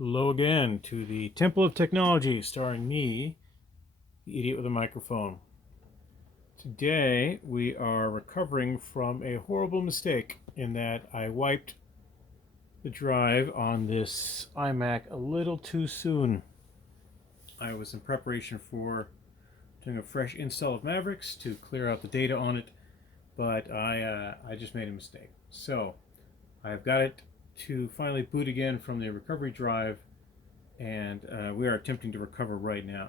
Hello again to the Temple of Technology, starring me, the idiot with a microphone. Today we are recovering from a horrible mistake in that I wiped the drive on this iMac a little too soon. I was in preparation for doing a fresh install of Mavericks to clear out the data on it, but I just made a mistake. So I've got it to finally boot again from the recovery drive, and we are attempting to recover right now.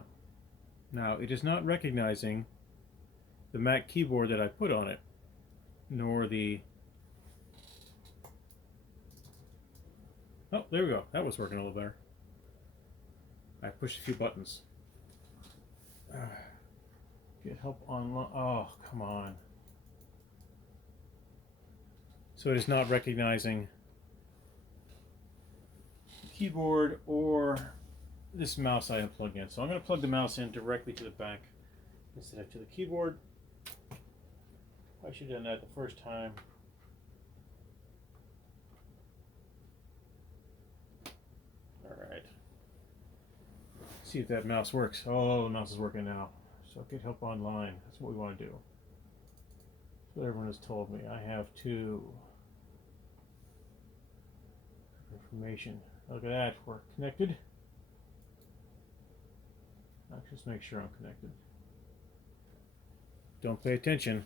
Now, it is not recognizing the Mac keyboard that I put on it, nor the... Oh, there we go. That was working a little better. I pushed a few buttons. Get help online. Oh, come on. So it is not recognizing the keyboard or this mouse I unplugged in. So I'm going to plug the mouse in directly to the back instead of to the keyboard. I should have done that the first time. Alright. See if that mouse works. Oh, the mouse is working now. So get help online. That's what we want to do. That's what everyone has told me. I have to. Information. Look at that. We're connected. I'll just make sure I'm connected. Don't pay attention.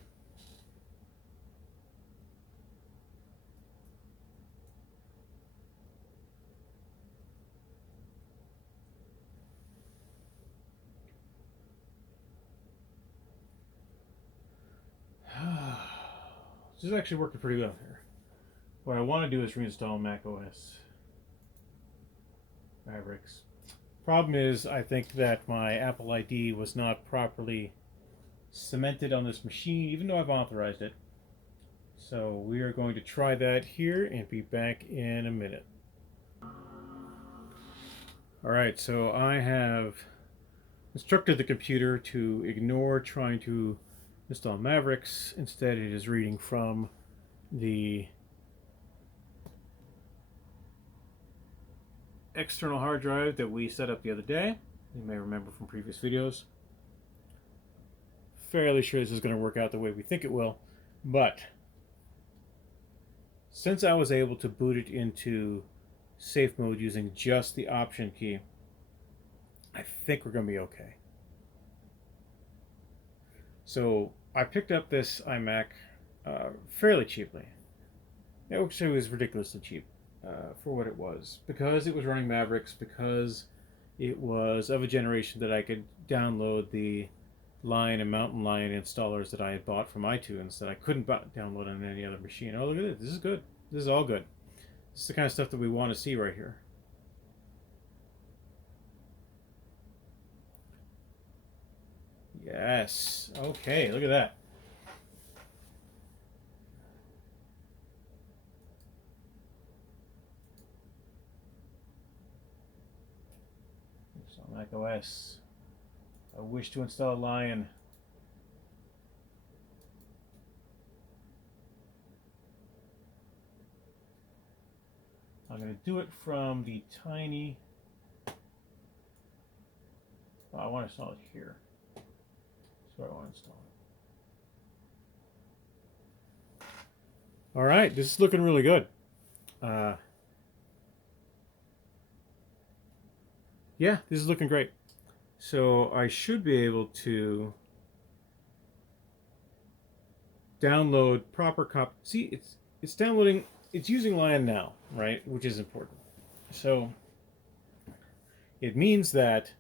This is actually working pretty well here. What I want to do is reinstall Mac OS Mavericks. Problem is, I think that my Apple ID was not properly cemented on this machine, even though I've authorized it. So we are going to try that here and be back in a minute. Alright, so I have instructed the computer to ignore trying to install Mavericks. Instead, it is reading from the external hard drive that we set up the other day. You may remember from previous videos. Fairly sure this is going to work out the way we think it will, but since I was able to boot it into safe mode using just the option key, I think we're going to be okay. So I picked up this iMac fairly cheaply. Actually, it was ridiculously cheap for what it was, because it was running Mavericks, because it was of a generation that I could download the Lion and Mountain Lion installers that I had bought from iTunes that I couldn't download on any other machine. Oh, look at this. This is good. This is all good. This is the kind of stuff that we want to see right here. Yes. Okay, look at that. So Mac OS. I wish to install Lion. I'm going to do it from the tiny... Oh, I want to install it here. That's where I want to install it. All right, this is looking really good. Yeah, this is looking great. So I should be able to download proper copy. See, it's downloading. It's using Lion now, right? Which is important. So it means that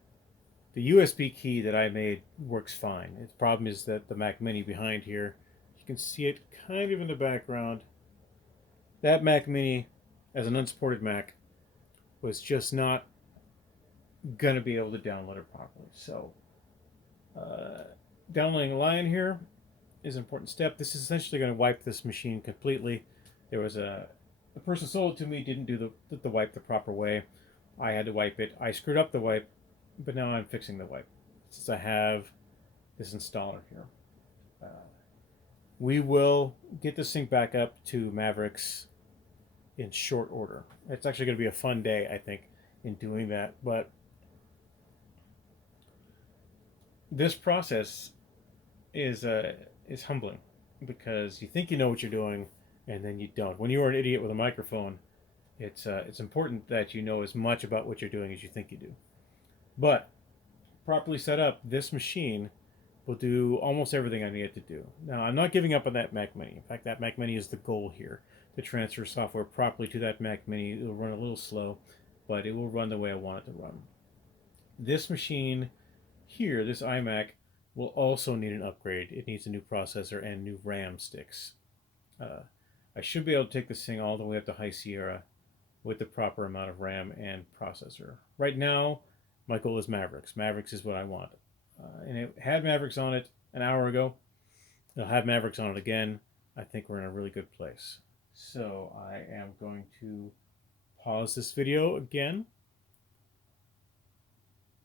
the USB key that I made works fine. The problem is that the Mac Mini behind here, you can see it kind of in the background. That Mac Mini, as an unsupported Mac, was just not going to be able to download it properly. So downloading Lion here is an important step. This is essentially going to wipe this machine completely. There was the person sold it to me didn't do the wipe the proper way. I had to wipe it. I screwed up the wipe, but now I'm fixing the wipe since I have this installer here. We will get this thing back up to Mavericks in short order. It's actually going to be a fun day, I think, in doing that. But this process is humbling because you think you know what you're doing, and then you don't. When you are an idiot with a microphone, it's important that you know as much about what you're doing as you think you do. But properly set up, this machine will do almost everything I need it to do. Now, I'm not giving up on that Mac Mini. In fact, that Mac Mini is the goal here, to transfer software properly to that Mac Mini. It'll run a little slow, but it will run the way I want it to run. This machine here, this iMac, will also need an upgrade. It needs a new processor and new RAM sticks. Uh, I should be able to take this thing all the way up to High Sierra with the proper amount of RAM and processor. Right now, my goal is Mavericks. Mavericks is what I want. And it had Mavericks on it an hour ago. It'll have Mavericks on it again. I think we're in a really good place. So I am going to pause this video again,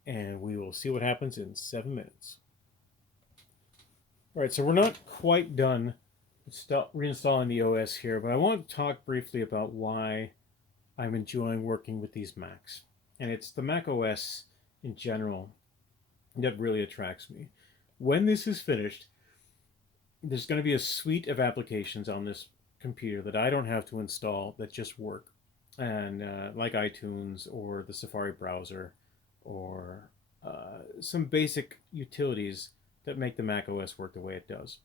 and we will see what happens in 7 minutes. All right, so we're not quite done reinstalling the OS here, but I want to talk briefly about why I'm enjoying working with these Macs. And it's the Mac OS in general that really attracts me. When this is finished, there's going to be a suite of applications on this computer that I don't have to install that just work. And like iTunes or the Safari browser or some basic utilities that make the Mac OS work the way it does.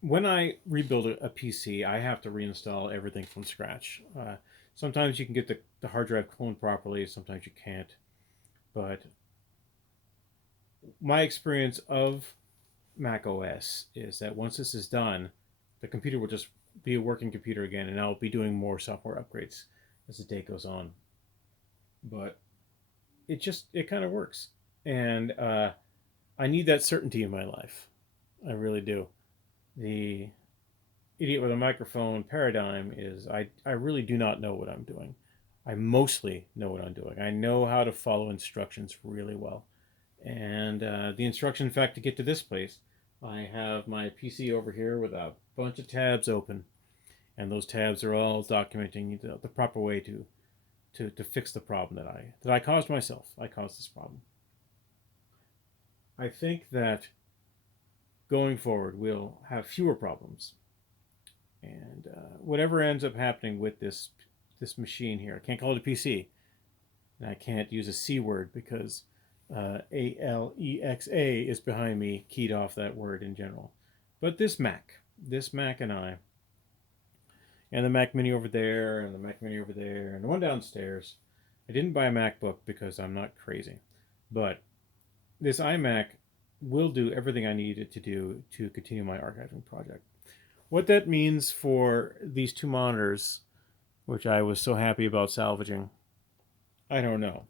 When I rebuild a PC, I have to reinstall everything from scratch. Sometimes you can get the hard drive cloned properly, sometimes you can't. But my experience of Mac OS is that once this is done, the computer will just be a working computer again, and I'll be doing more software upgrades as the day goes on. But it kind of works, and I need that certainty in my life. I really do. The idiot with a microphone paradigm is I really do not know what I'm doing. I mostly know what I'm doing. I know how to follow instructions really well. And the instruction, in fact, to get to this place, I have my PC over here with a bunch of tabs open. And those tabs are all documenting the proper way to fix the problem that I caused myself. I caused this problem. I think that going forward, we'll have fewer problems. And whatever ends up happening with this machine here, I can't call it a PC, and I can't use a C word because Alexa is behind me, keyed off that word in general. But this Mac and I, and the Mac Mini over there, and the Mac Mini over there, and the one downstairs. I didn't buy a MacBook because I'm not crazy, but this iMac will do everything I need it to do to continue my archiving project. What that means for these two monitors, which I was so happy about salvaging, I don't know.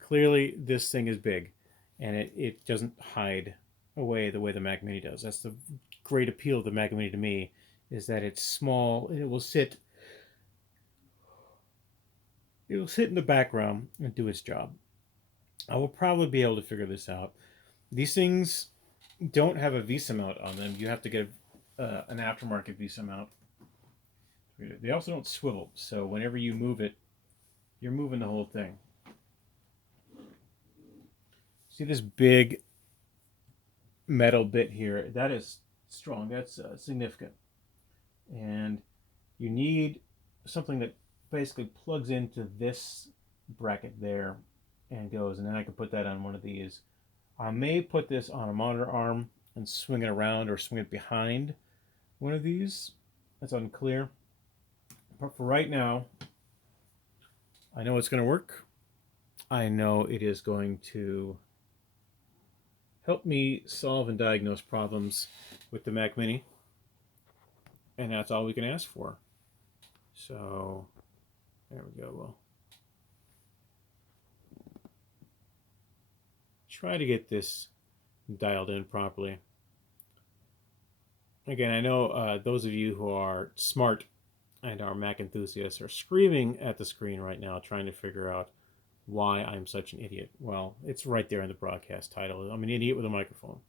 Clearly, this thing is big, and it doesn't hide away the way the Mac Mini does. That's the great appeal of the Mac Mini to me, is that it's small and it will sit in the background and do its job. I will probably be able to figure this out. These things don't have a VESA mount on them. You have to get an aftermarket VESA mount. They also don't swivel, so whenever you move it, you're moving the whole thing. See this big metal bit here? That is strong. That's significant. And you need something that basically plugs into this bracket there and goes, and then I can put that on one of these. I may put this on a monitor arm and swing it around or swing it behind one of these. That's unclear. But for right now, I know it's going to work. I know it is going to help me solve and diagnose problems with the Mac Mini. And that's all we can ask for. So, there we go. We'll try to get this dialed in properly. Again, I know those of you who are smart and are Mac enthusiasts are screaming at the screen right now trying to figure out why I'm such an idiot. Well, it's right there in the broadcast title. I'm an idiot with a microphone.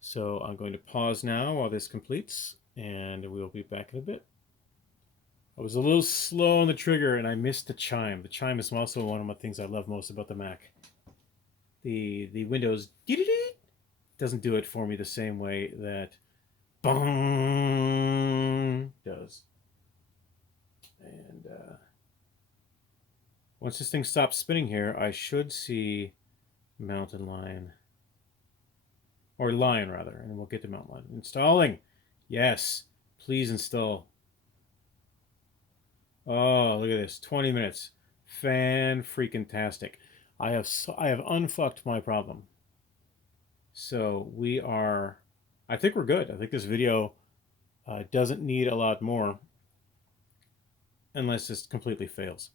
So I'm going to pause now while this completes, and we'll be back in a bit. I was a little slow on the trigger and I missed the chime. The chime is also one of the things I love most about the Mac. The Windows doesn't do it for me the same way that bong does. And once this thing stops spinning here, I should see mountain lion. Or lion, rather. And we'll get to mountain lion. Installing. Yes. Please install. Oh, look at this. 20 minutes. Fan-freaking-tastic. I have unfucked my problem. So we are... I think we're good. I think this video doesn't need a lot more. Unless this completely fails.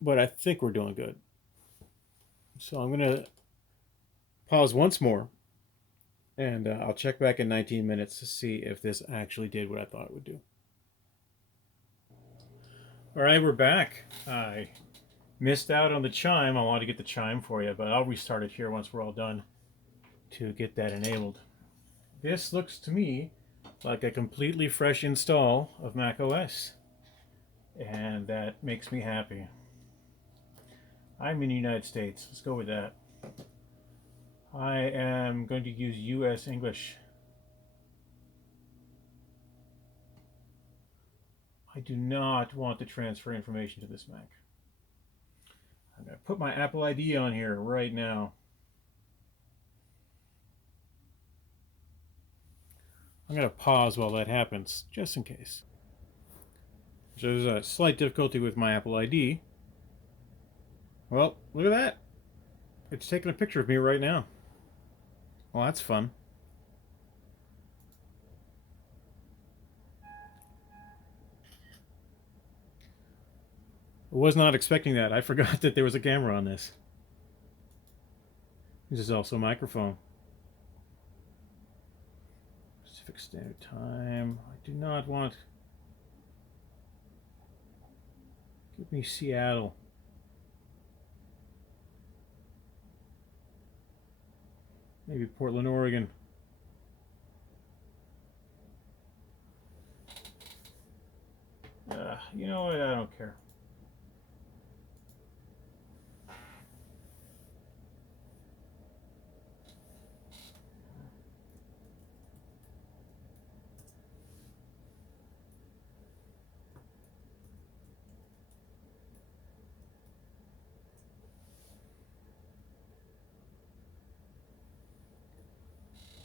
But I think we're doing good. So I'm going to pause once more. And I'll check back in 19 minutes to see if this actually did what I thought it would do. All right, we're back. I missed out on the chime. I wanted to get the chime for you, but I'll restart it here once we're all done to get that enabled. This looks to me like a completely fresh install of Mac OS. And that makes me happy. I'm in the United States. Let's go with that. I am going to use US English. I do not want to transfer information to this Mac. I'm going to put my Apple ID on here right now. I'm going to pause while that happens, just in case. So there's a slight difficulty with my Apple ID. Well, look at that. It's taking a picture of me right now. Well, that's fun. I was not expecting that. I forgot that there was a camera on this. This is also a microphone. Pacific Standard Time. I do not want... Give me Seattle. Maybe Portland, Oregon. You know what? I don't care.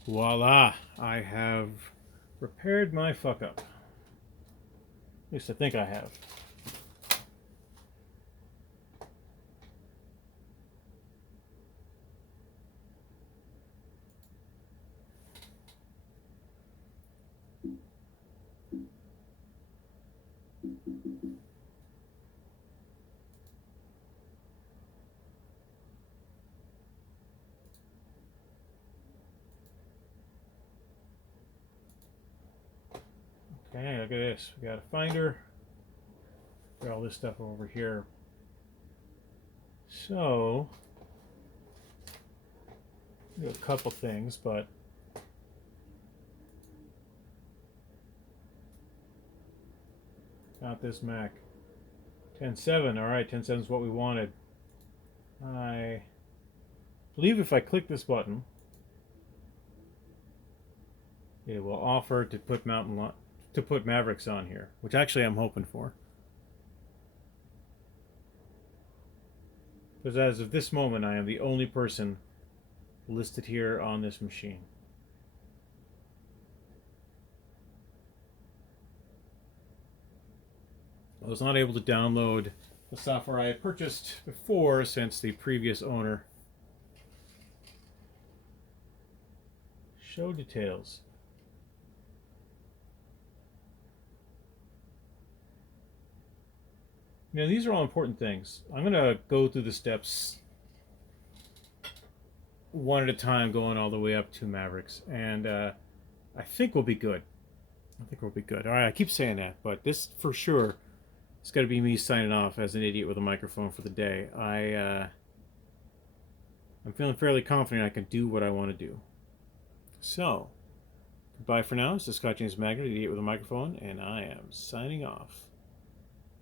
Voila! I have repaired my fuck up. At least I think I have. Okay, look at this. We got a finder. Got all this stuff over here. So, do a couple things, but not this Mac. 10.7. All right, 10.7 is what we wanted. I believe if I click this button, it will offer to put Mavericks on here, which actually I'm hoping for. Because as of this moment, I am the only person listed here on this machine. I was not able to download the software I had purchased before since the previous owner. Show details. You know, these are all important things. I'm going to go through the steps one at a time, going all the way up to Mavericks. And I think we'll be good. I think we'll be good. All right, I keep saying that, but this for sure is going to be me signing off as an idiot with a microphone for the day. I'm feeling fairly confident I can do what I want to do. So, Bye for now. This is Scott James Magner, the idiot with a microphone, and I am signing off.